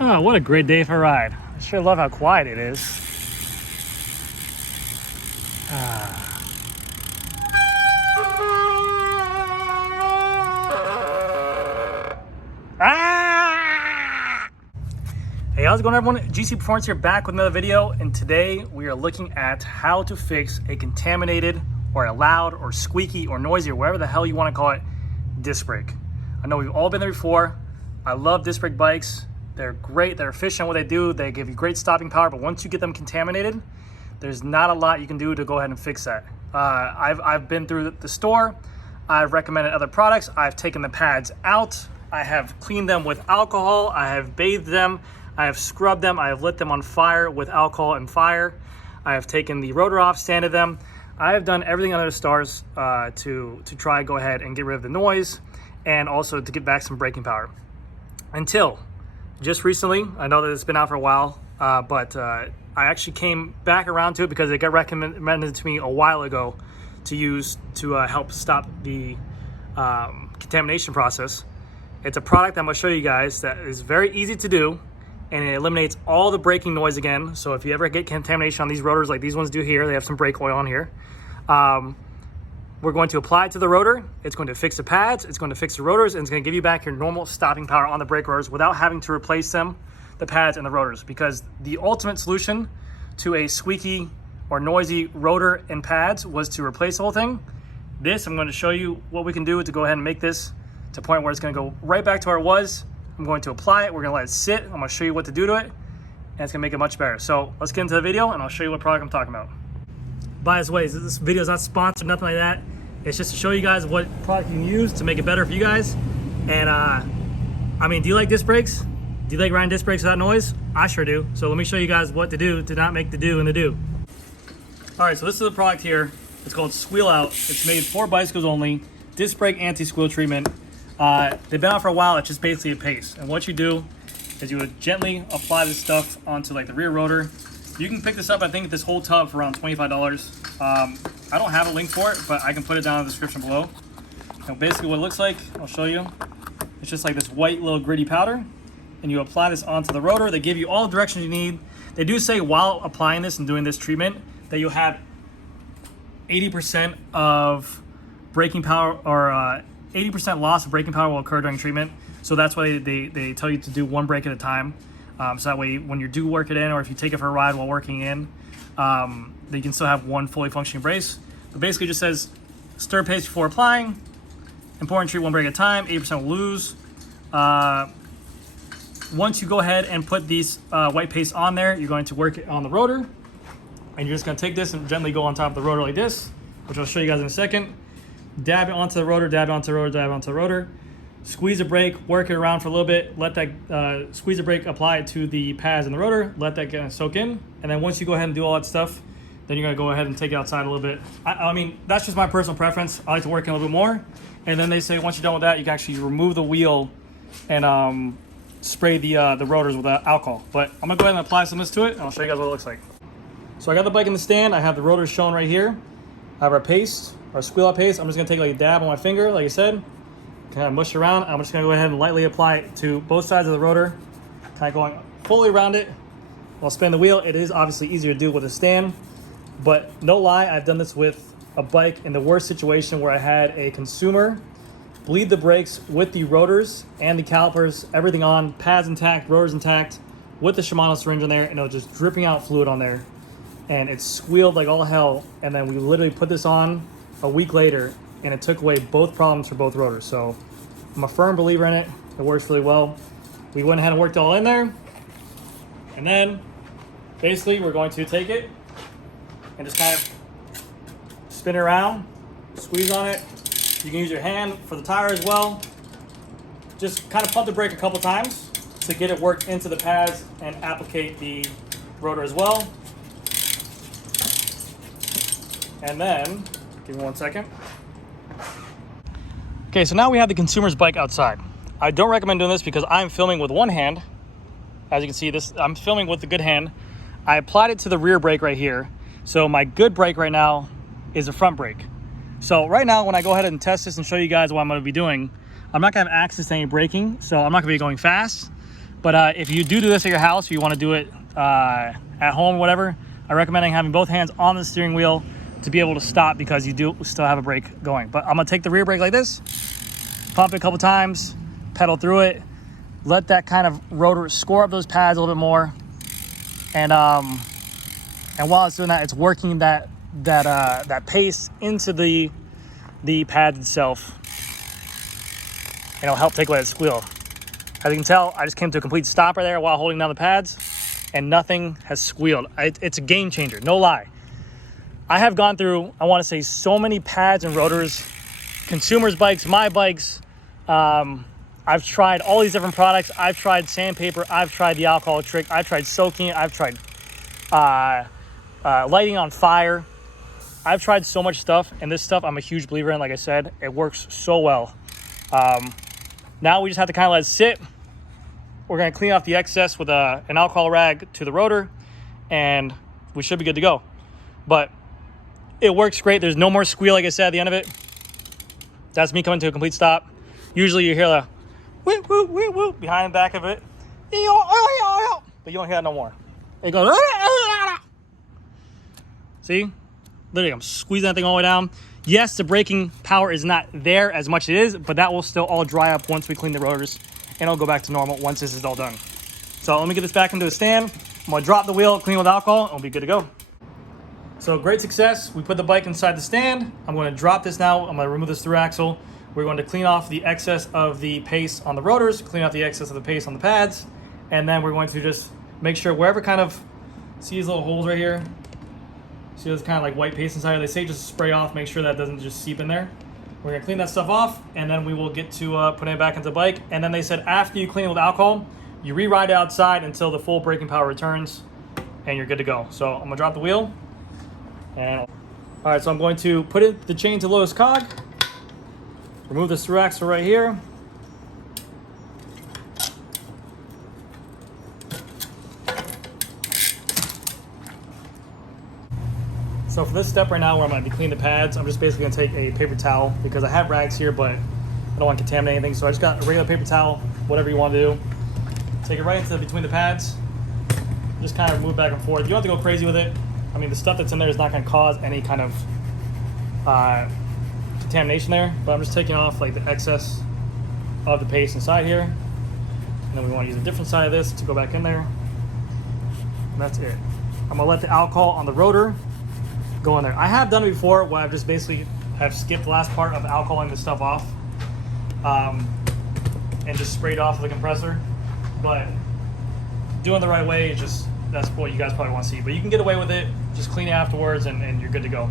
Oh, what a great day for a ride. I sure love how quiet it is. Hey, how's it going, everyone? GC Performance here, back with another video, and today we are looking at how to fix a contaminated or a loud or squeaky or noisy or whatever the hell you want to call it disc brake. I know we've all been there before. I love disc brake bikes. They're great, they're efficient at what they do, they give you great stopping power, but once you get them contaminated, there's not a lot you can do to go ahead and fix that. I've been through the store, I've recommended other products, I've taken the pads out, I have cleaned them with alcohol, I have bathed them, I have scrubbed them, I have lit them on fire with alcohol and fire, I have taken the rotor off, sanded them. I have done everything under the stars to try go ahead and get rid of the noise and also to get back some braking power. Until just recently, I know that it's been out for a while, but I actually came back around to it because it got recommended to me a while ago to use to help stop the contamination process. It's a product I'm going to show you guys that is very easy to do, and it eliminates all the braking noise again. So if you ever get contamination on these rotors like these ones do here, they have some brake oil on here. We're going to apply it to the rotor. It's going to fix the pads, it's going to fix the rotors, and it's going to give you back your normal stopping power on the brake rotors without having to replace them, the pads and the rotors. Because the ultimate solution to a squeaky or noisy rotor and pads was to replace the whole thing. This, I'm going to show you what we can do to go ahead and make this to a point where it's going to go right back to where it was. I'm going to apply it, we're going to let it sit, I'm going to show you what to do to it, and it's going to make it much better. So let's get into the video and I'll show you what product I'm talking about. By the way, this video is not sponsored, nothing like that. It's just to show you guys what product you can use to make it better for you guys. And I mean, do you like disc brakes? Do you like riding disc brakes without noise? I sure do. So let me show you guys what to do to not make the do and the do. All right, so this is the product here. It's called Squeal Out. It's made for bicycles only. Disc brake anti-squeal treatment. They've been out for a while. It's just basically a paste. And what you do is you would gently apply this stuff onto like the rear rotor. You can pick this up, I think, this whole tub for around $25. I don't have a link for it, but I can put it down in the description below. Now, basically what it looks like, I'll show you. It's just like this white little gritty powder, and you apply this onto the rotor. They give you all the directions you need. They do say while applying this and doing this treatment that you'll have 80% of braking power, or 80% loss of braking power will occur during treatment. So that's why they tell you to do one brake at a time. So that way when you do work it in, or if you take it for a ride while working in, you can still have one fully functioning brace. But basically it just says stir paste before applying, important treat one brake at a time, 80% will lose. Once you go ahead and put these white paste on there, you're going to work it on the rotor, and you're just going to take this and gently go on top of the rotor like this, which I'll show you guys in a second. Dab it onto the rotor, dab it onto the rotor, dab it onto the rotor. Squeeze the brake, work it around for a little bit, let that squeeze the brake, apply it to the pads and the rotor, let that get soak in, and then once you go ahead and do all that stuff, then you're gonna go ahead and take it outside a little bit. I mean, that's just my personal preference. I like to work in a little bit more, and then they say once you're done with that, you can actually remove the wheel and spray the rotors with alcohol. But I'm gonna go ahead and apply some of this to it, and I'll show you guys what it looks like. So I got the bike in the stand, I have the rotors shown right here. I have our paste, our Squeal Out paste. I'm just gonna take like a dab on my finger, like I said, kind of mush it around. I'm just gonna go ahead and lightly apply it to both sides of the rotor, kind of going fully around it while spinning the wheel. It is obviously easier to do with a stand, but no lie, I've done this with a bike in the worst situation where I had a consumer bleed the brakes with the rotors and the calipers, everything on, pads intact, rotors intact, with the Shimano syringe in there, and it was just dripping out fluid on there, and it squealed like all hell. And then we literally put this on a week later, and it took away both problems for both rotors. So I'm a firm believer in it. It works really well. We went ahead and worked it all in there, and then basically we're going to take it and just kind of spin it around, squeeze on it. You can use your hand for the tire as well. Just kind of pump the brake a couple times to get it worked into the pads and applicate the rotor as well. And then, give me 1 second. Okay, so now we have the consumer's bike outside. I don't recommend doing this because I'm filming with one hand. As you can see, I'm filming with the good hand. I applied it to the rear brake right here. So my good brake right now is the front brake. So right now, when I go ahead and test this and show you guys what I'm gonna be doing, I'm not gonna have access to any braking, so I'm not gonna be going fast. But if you do this at your house, or you want to do it at home, whatever, I recommend having both hands on the steering wheel to be able to stop, because you do still have a brake going. But I'm gonna take the rear brake like this, pump it a couple times, pedal through it, let that kind of rotor score up those pads a little bit more, and while it's doing that, it's working that pace into the pad itself, and it'll help take away that squeal. As you can tell, I just came to a complete stop right there while holding down the pads, and nothing has squealed. It's a game changer, no lie. I have gone through, I want to say, so many pads and rotors, consumers' bikes, my bikes. I've tried all these different products. I've tried sandpaper. I've tried the alcohol trick. I've tried soaking it. I've tried lighting on fire. I've tried so much stuff, and this stuff I'm a huge believer in. Like I said, it works so well. Now we just have to kind of let it sit. We're going to clean off the excess with an alcohol rag to the rotor, and we should be good to go. But it works great. There's no more squeal, like I said, at the end of it. That's me coming to a complete stop. Usually you hear the whoop, whoop, whoop, whoop behind the back of it. But you don't hear that no more. It goes, see? Literally, I'm squeezing that thing all the way down. Yes, the braking power is not there as much as it is, but that will still all dry up once we clean the rotors, and it'll go back to normal once this is all done. So let me get this back into the stand. I'm gonna drop the wheel, clean with alcohol, and we'll be good to go. So great success. We put the bike inside the stand. I'm going to drop this now. I'm going to remove this through axle. We're going to clean off the excess of the paste on the rotors, clean off the excess of the paste on the pads, and then we're going to just make sure wherever kind of, see these little holes right here? See those kind of like white paste inside? They say just spray off, make sure that doesn't just seep in there. We're going to clean that stuff off, and then we will get to putting it back into the bike. And then they said after you clean it with alcohol, you re-ride it outside until the full braking power returns, and you're good to go. So I'm going to drop the wheel. And all right, so I'm going to put the chain to lowest cog, remove this through axle right here. So for this step right now where I'm going to be cleaning the pads, I'm just basically going to take a paper towel, because I have rags here, but I don't want to contaminate anything. So I just got a regular paper towel, whatever you want to do. Take it right into between the pads. Just kind of move back and forth. You don't have to go crazy with it. I mean, the stuff that's in there is not going to cause any kind of contamination there, but I'm just taking off like the excess of the paste inside here. And then we want to use a different side of this to go back in there. And that's it. I'm going to let the alcohol on the rotor go in there. I have done it before where I've just basically have skipped the last part of alcoholing this stuff off and just sprayed off the compressor. But doing the right way is just, that's what you guys probably want to see. But you can get away with it. Just clean it afterwards, and you're good to go.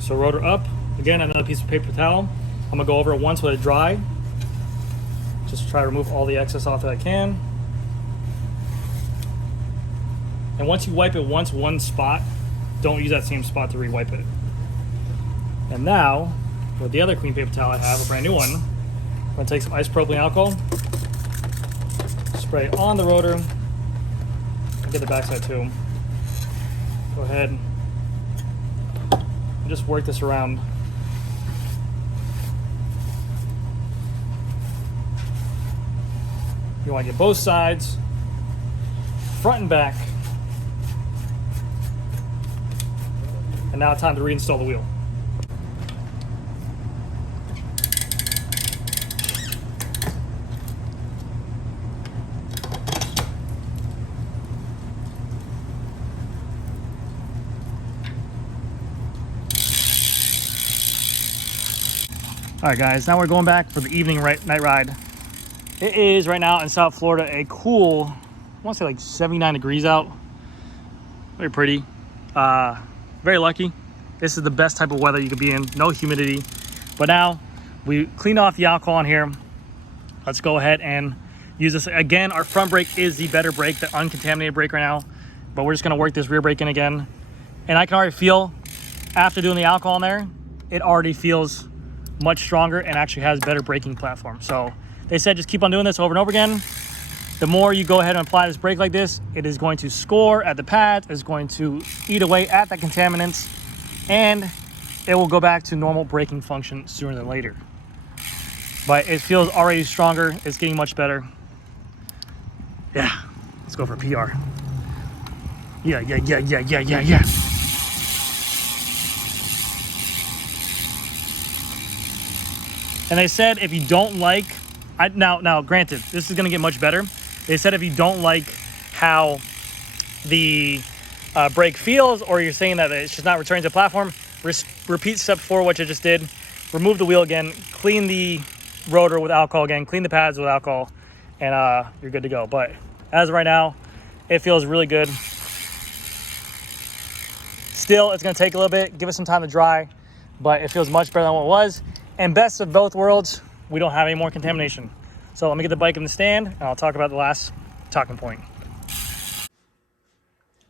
So rotor up. Again, another piece of paper towel. I'm going to go over it once with it dry. Just try to remove all the excess off that I can. And once you wipe it once, one spot, don't use that same spot to re-wipe it. And now, with the other clean paper towel I have, a brand new one, I'm going to take some isopropylene alcohol, spray on the rotor, get the backside too. Go ahead and just work this around. You want to get both sides, front and back. And now it's time to reinstall the wheel. All right, guys, now we're going back for the evening night ride. It is right now in South Florida a cool, I want to say like 79 degrees out. Very pretty. Very lucky. This is the best type of weather you could be in. No humidity. But now we cleaned off the alcohol in here. Let's go ahead and use this. Again, our front brake is the better brake, the uncontaminated brake right now. But we're just going to work this rear brake in again. And I can already feel, after doing the alcohol in there, it already feels much stronger and actually has better braking platform. So they said just keep on doing this over and over again. The more you go ahead and apply this brake like this, it is going to score at the pads, it's going to eat away at the contaminants, and it will go back to normal braking function sooner than later. But it feels already stronger, it's getting much better. Yeah, let's go for PR. Yeah. And they said if you don't like, now granted, this is gonna get much better. They said if you don't like how the brake feels, or you're saying that it's just not returning to the platform, repeat step 4, what you just did. Remove the wheel again, clean the rotor with alcohol again, clean the pads with alcohol, and you're good to go. But as of right now, it feels really good. Still, it's gonna take a little bit, give it some time to dry, but it feels much better than what it was. And best of both worlds, we don't have any more contamination. So let me get the bike in the stand, and I'll talk about the last talking point.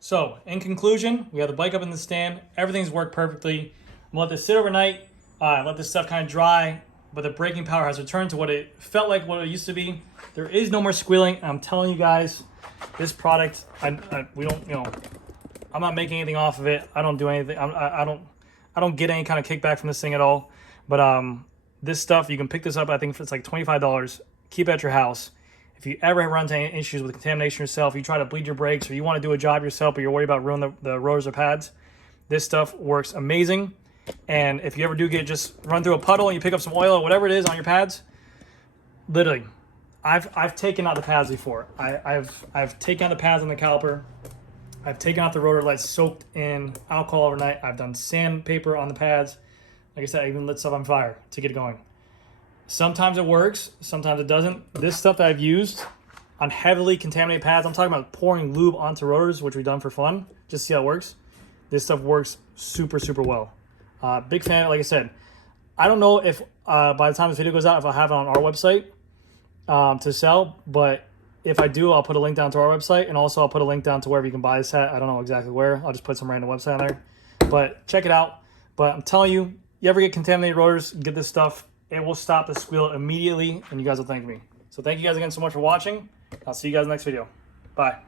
So in conclusion, we have the bike up in the stand. Everything's worked perfectly. I'm gonna let this sit overnight, let this stuff kind of dry, but the braking power has returned to what it felt like, what it used to be. There is no more squealing. I'm telling you guys, this product, we don't, you know, I'm not making anything off of it. I don't do anything. I don't get any kind of kickback from this thing at all. But this stuff, you can pick this up. I think it's like $25. Keep it at your house. If you ever run into any issues with contamination yourself, you try to bleed your brakes, or you want to do a job yourself, but you're worried about ruining the rotors or pads, this stuff works amazing. And if you ever do just run through a puddle and you pick up some oil or whatever it is on your pads, literally, I've taken out the pads before. I've taken out the pads on the caliper. I've taken out the rotor lights soaked in alcohol overnight. I've done sandpaper on the pads. Like I said, I even lit stuff on fire to get it going. Sometimes it works, sometimes it doesn't. This stuff that I've used on heavily contaminated pads, I'm talking about pouring lube onto rotors, which we've done for fun, just to see how it works. This stuff works super, super well. Big fan, like I said. I don't know if by the time this video goes out, if I'll have it on our website to sell, but if I do, I'll put a link down to our website, and also I'll put a link down to wherever you can buy this at. I don't know exactly where. I'll just put some random website on there. But check it out. But I'm telling you, you ever get contaminated rotors, get this stuff. It will stop the squeal immediately, and you guys will thank me. So thank you guys again so much for watching. I'll see you guys in the next video. Bye.